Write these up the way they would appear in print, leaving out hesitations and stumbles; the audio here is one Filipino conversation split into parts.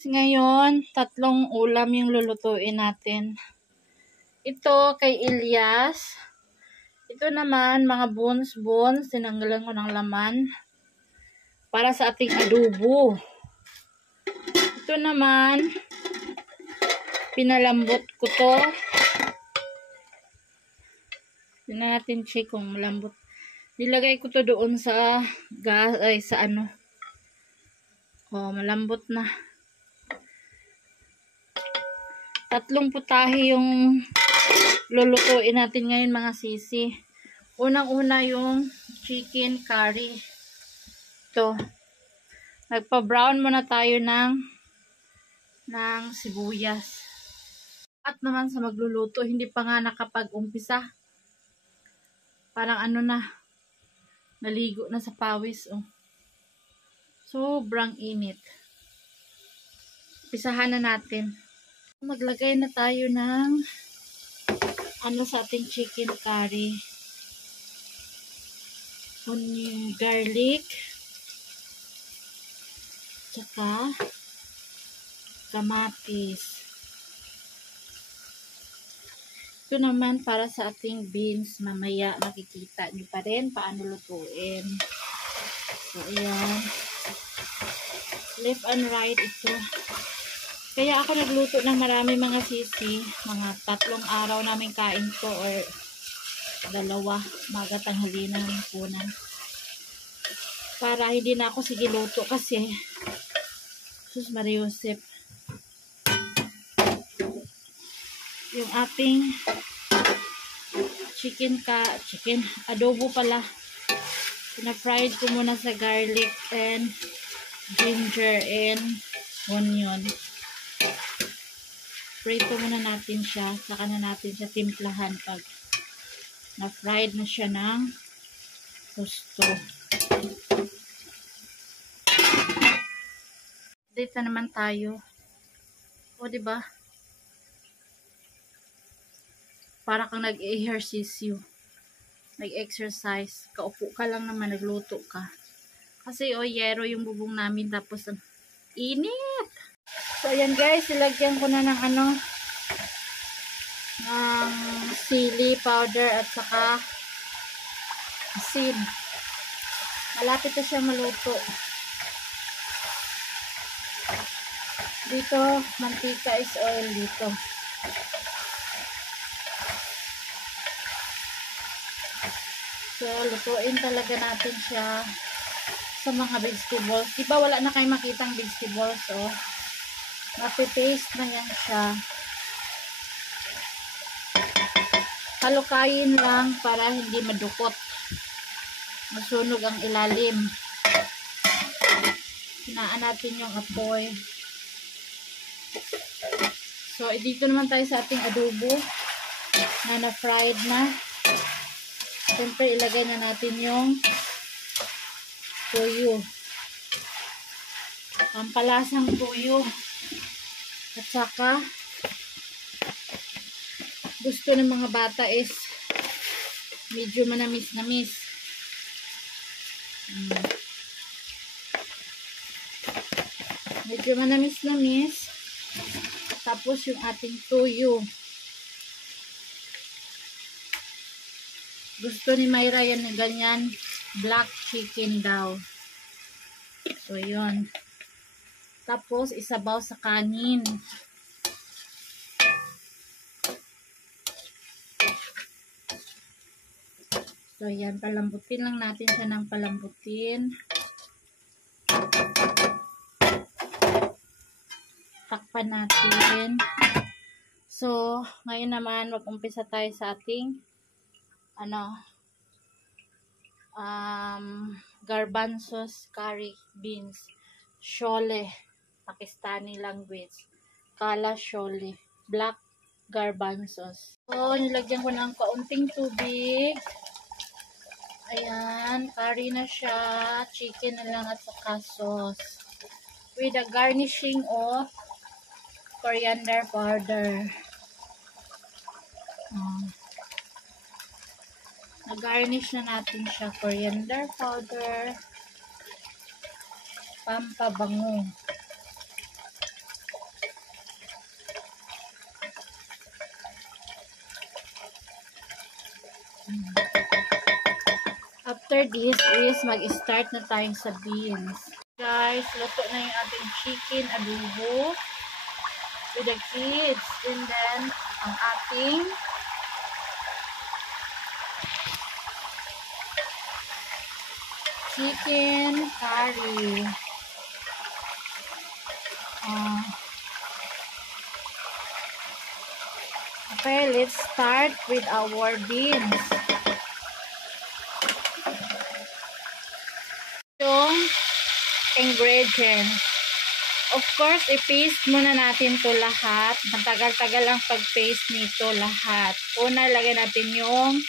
Ngayon, tatlong ulam yung lulutuin natin. Ito kay Ilyas. Ito naman, mga bones. Tinanggalan ko ng laman. Para sa ating adobo. Ito naman, pinalambot ko to. Tingnan natin check kung malambot. Nilagay ko to doon sa gas, sa ano. Oh, malambot na. Tatlong putahe yung lulutuin natin ngayon mga sisi. Unang-una yung chicken curry. Ito. Nagpa-brown muna tayo ng sibuyas. At naman sa magluluto, hindi pa nga nakapag-umpisa. Parang ano na, naligo na sa pawis. Oh. Sobrang init. Pisahan na natin. Maglagay na tayo ng sa ating chicken curry. Onion, garlic, tsaka kamatis. Ito naman para sa ating beans. Mamaya makikita nyo pa rin paano lutuin. So, ayan. Left and right ito. Kaya ako nagluto ng marami mga sisi. Mga 3 araw namin kain ko or 2. Maga, tanghali ng punan. Para hindi na ako sige luto kasi sus Mariusip. Yung ating chicken adobo pala. Pina-fried ko muna sa garlic and ginger and onion. Prito muna natin siya. Saka na natin siya timplahan pag na-fried na siya ng gusto. Dito naman tayo. O, diba? Para kang nag-exercise. Nag-exercise. Kaupo ka lang naman, nagluto ka. Kasi, yero yung bubong namin. Tapos, init! So, ayan guys, ilagyan ko na ng ng sili powder at saka asin. Malapit na siya maluto. Dito, mantika is oil dito. So, lutuin talaga natin siya sa mga vegetables. Diba wala na kayong makitang vegetables, oh. Mapipaste na yan siya. Halukayin lang para hindi madukot. Masunog ang ilalim. Hinaan natin yung apoy. So, dito naman tayo sa ating adobo na na-fried na. Siyempre, ilagay na natin yung tuyo. Pampalasang tuyo. At saka, gusto ng mga bata is medyo manamis-namis. Medyo manamis-namis. Tapos yung ating tuyo. Gusto ni Mayra yan na ganyan. Black chicken daw. So, yun. Tapos, isabaw sa kanin. So, yan. Palambutin lang natin siya ng palambutin. Takpan natin. So, ngayon naman, mag-umpisa tayo sa ating garbanzos curry beans. Shole. Pakistani language. Kala shole. Black garbanzos. So, nilagyan ko ng kaunting tubig. Ayan. Curry na siya. Chicken na lang at saka sauce. With a garnishing of coriander powder. Nag-garnish na natin siya. Coriander powder. Pampabango. After this is mag-start na tayo sa beans. Guys, luto na yung ating chicken adobo with the kids. And then, ang ating chicken curry. Okay, let's start with our beans. Yung ingredients. Of course, i-paste muna natin to lahat. Matagal-tagal ang pag-paste nito lahat. Una, lagyan natin yung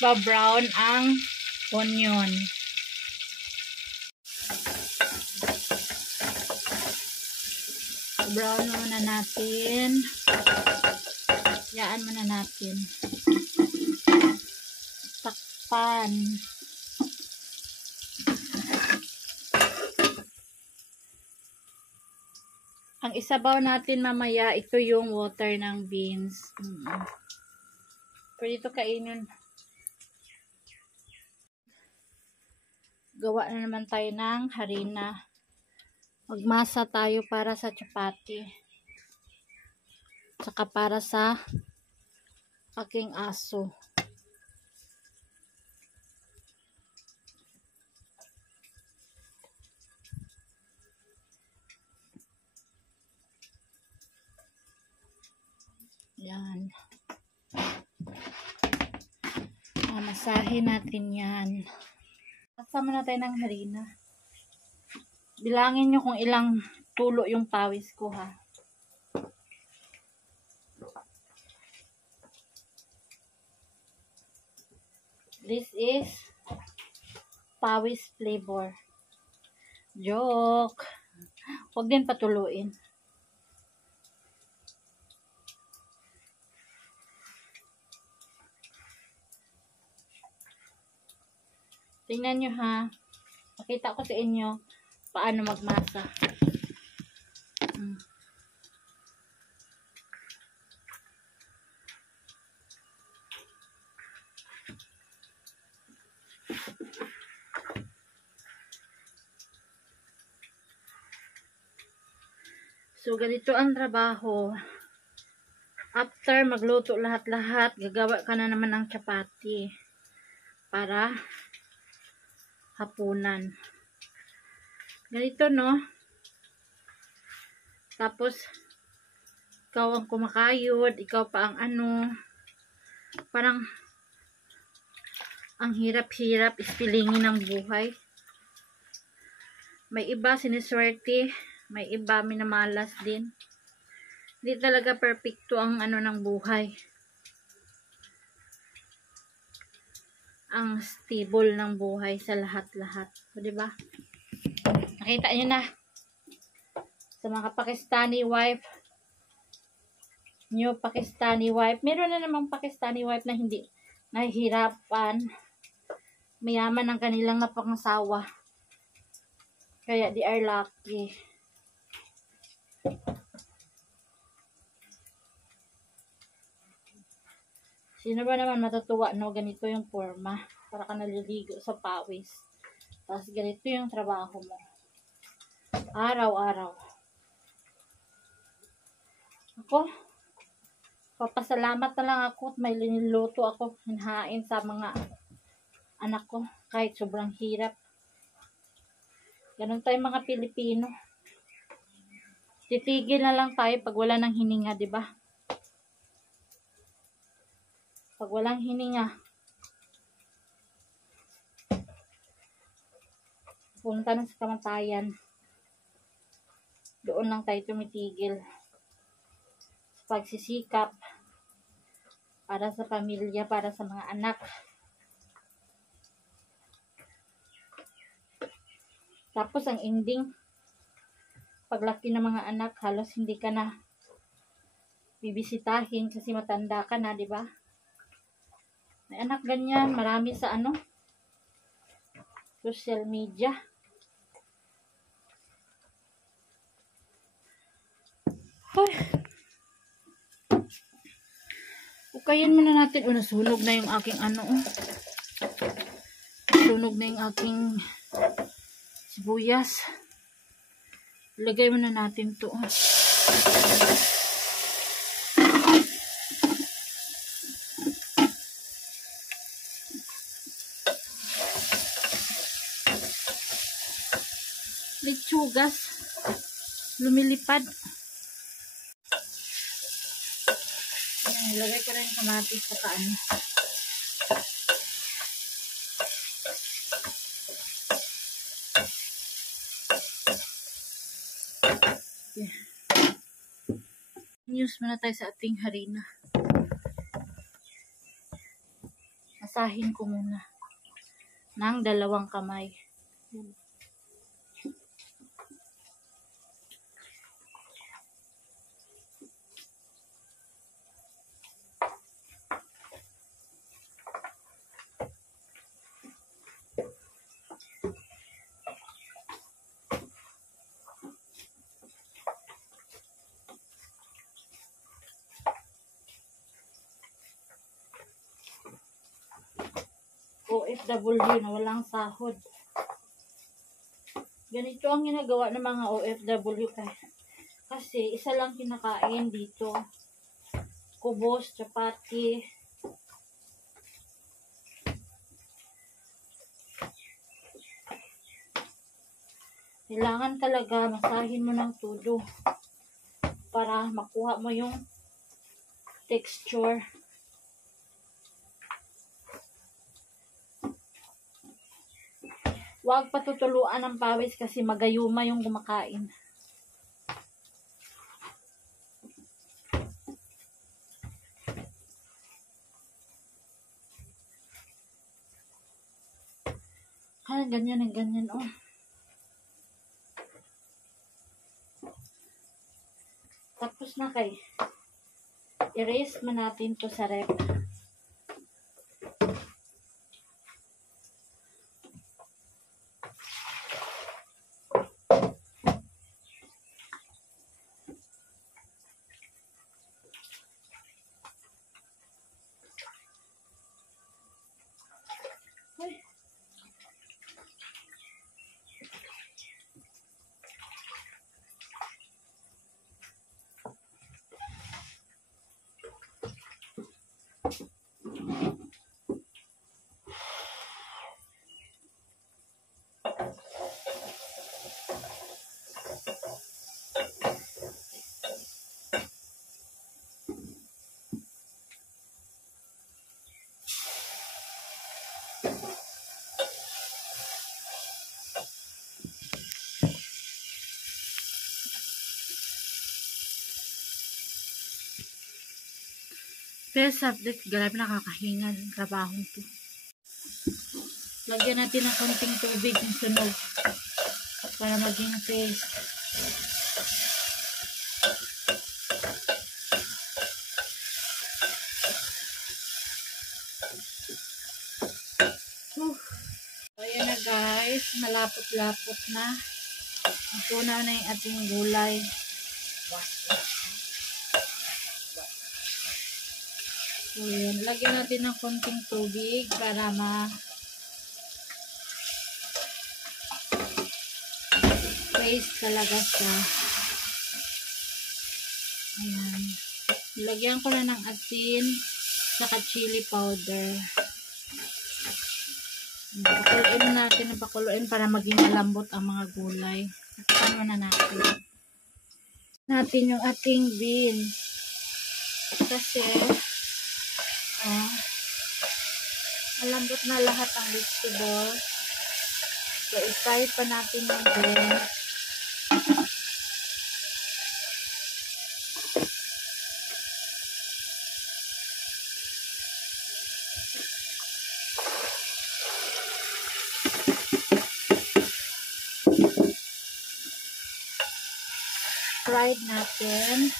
brown ang onion. Brown muna natin. Yaan muna natin. Takpan. Ang isabaw natin mamaya, ito yung water ng beans. Pwede ito kainin. Gawa na naman tayo ng harina. Magmasa tayo para sa chapati. Tsaka para sa aking aso. Yan. Masahin natin yan. Kasama na tayo ng harina. Bilangin nyo kung ilang tulo yung pawis ko, ha. This is pawis flavor. Joke. Huwag din patuluin. Tingnan nyo, ha. Pakita ko sa inyo paano magmasa. So, ganito ang trabaho. After magluto lahat-lahat, gagawa ka na naman ng chapati para hapunan. Ganito, no? Tapos, ikaw ang kumakayod, ikaw pa ang ano, parang ang hirap-hirap ispilingin ng buhay. May iba siniswerte, may iba minamalas din. Hindi talaga perfecto ang ano ng buhay. Ang stable ng buhay sa lahat-lahat. O, diba? Nakita nyo na. Sa mga Pakistani wife, new Pakistani wife, meron na namang Pakistani wife na hindi nahihirapan, mayaman ang kanilang napangasawa. Kaya they are lucky. Sino ba naman matutuwa, no? Ganito yung forma. Para ka naliligo sa pawis. Tapos ganito yung trabaho mo. Araw-araw. Ako, papasalamat na lang ako at may liniluto ako, hinhain sa mga anak ko. Kahit sobrang hirap. Ganun tayo mga Pilipino. Titigil na lang tayo pag wala ng hininga, di ba? Pag walang hininga, punta na sa kamatayan. Doon lang tayo tumitigil. Sa pagsisikap para sa pamilya, para sa mga anak. Tapos ang ending, paglaki ng mga anak, halos hindi ka na bibisitahin kasi matanda ka na, di ba? May anak ganyan, marami sa ano, social media. Ay. Hipayin muna natin. O, nasunog na yung aking ano. Nasunog na yung aking sibuyas. Lagay muna natin to. Litsugas. Lumilipad. Ayan, ilagay ko na yung kamatis sa kaan. Yeah. Use muna tayo sa ating harina. Masahin ko muna ng 2 kamay. OFW na walang sahod. Ganito ang ginagawa ng mga OFW kasi isa lang kinakain dito. Kubos, chapati. Kailangan talaga masahin mo ng todo para makuha mo yung texture. Huwag patutuluan ng pawis kasi magayuma yung kumakain. Ganyan and ganyan, oh. Tapos na kay. Erase mo natin to sa rep. First update, grabe nakakahinga ng trabahong to. Lagyan natin ng konting tubig yung sunog para maging paste. Ayan na guys, malapot-lapot na. Natunaw na yung ating gulay. So, yun. Lagyan natin ng konting tubig para paste talaga siya. Ayan. Lagyan ko na ng asin saka chili powder. Pakuluin natin, pakuluin para maging malambot ang mga gulay. Takpan na natin yung ating beans. Kasi malambot na lahat ang vegetable. So, i-fry pa natin yung beans. Fried natin.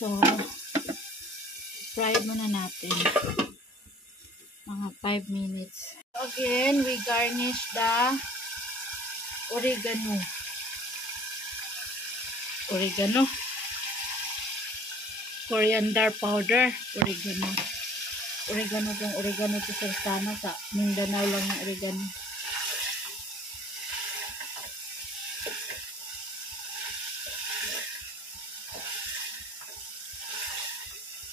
So, fry muna natin. Mga 5 minutes. Again, we garnish the oregano. Coriander powder. Oregano to sana sa Mindanao lang ng oregano.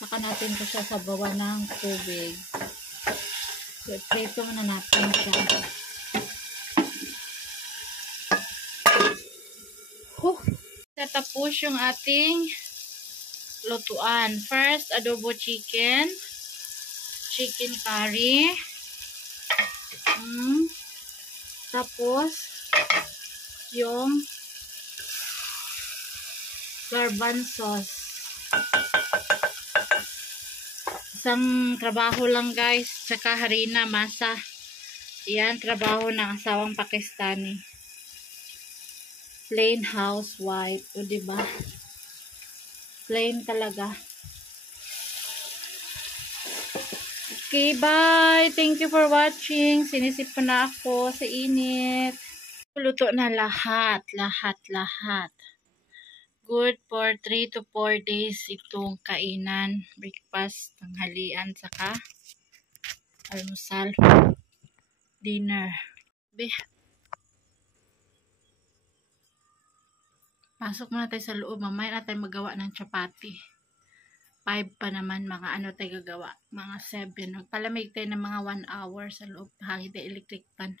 Saka natin ko siya sa bawa ng tubig. So, prito na natin siya. Tapos yung ating lutuan. First, adobo chicken curry. Tapos, yung garbanzos. Isang trabaho lang guys, tsaka harina, masa. Yan, trabaho ng asawang Pakistani. Plain housewife, o diba? Plain talaga. Okay, bye! Thank you for watching. Sinisip ko na ako sa init. Luto na lahat. Good for 3 to 4 days itong kainan. Breakfast, tanghalian, saka almusal, dinner. Pasok muna tayo sa loob. Mamaya na tayo magawa ng chapati. 5 pa naman, mga ano tayo gagawa. Mga 7. Magpalamig tayo ng mga 1 hour sa loob. Hangin tayo electric pan.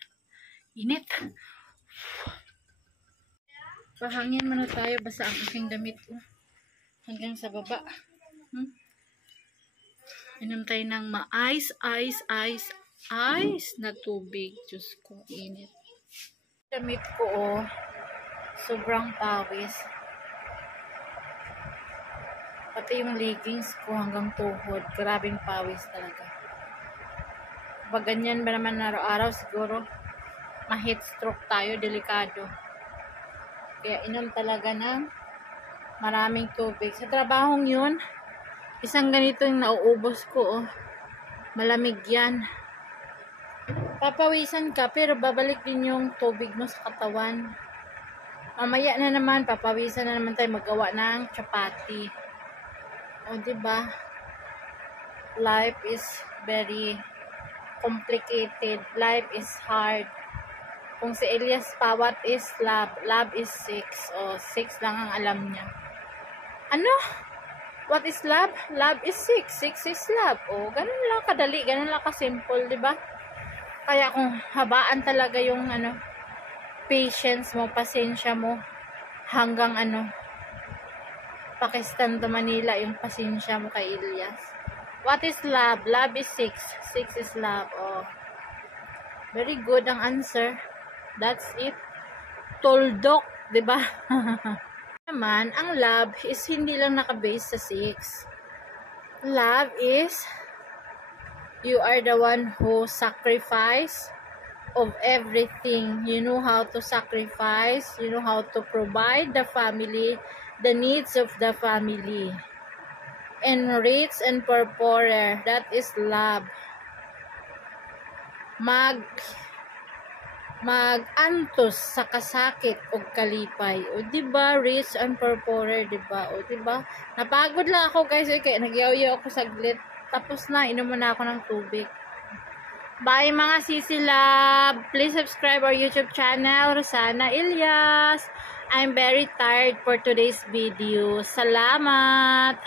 Init. Pahangin muna tayo. Basta ang aking damit ko. Hanggang sa baba. Inom tayo ng ice na tubig. Diyos ko, init. Damit ko, sobrang pawis. Pati yung leggings ko hanggang tuhod. Grabing pawis talaga. Pag ganyan ba naman araw-araw, siguro ma-heat stroke tayo, delikado. Kaya inom talaga ng maraming tubig. Sa trabahong yun, isang ganito yung nauubos ko. Malamig yan. Papawisan ka, pero babalik din yung tubig mo sa katawan. Mamaya na naman, papawisan na naman tayo magawa ng chapati. O, diba? Life is very complicated. Life is hard. Kung si Elias Pawat is love, love is 6. O, 6 lang ang alam niya. Ano? What is love? Love is 6. 6 is love. O, ganun lang kadali. Ganun lang kasimple, diba? Kaya kung habaan talaga yung patience mo, pasensya mo, hanggang Pakistan to Manila yung pasensya mo kay Elias. What is love? Love is 6. 6 is love. Oh. Very good ang answer. That's it. Toldok, diba? Naman, ang love is hindi lang nakabase sa 6. Love is you are the one who sacrifice of everything. You know how to sacrifice. You know how to provide the family, the needs of the family. Enrich and purporer. That is love. Mag-antos sa kasakit o kalipay. O diba, rich and purporer, diba? O diba, napagod lang ako guys. Kaya nagyaw-yaw ako saglit. Tapos na, inom na ako ng tubig. Bye mga sisilab. Please subscribe our YouTube channel, Rosana Ilyas. I'm very tired for today's video. Salamat!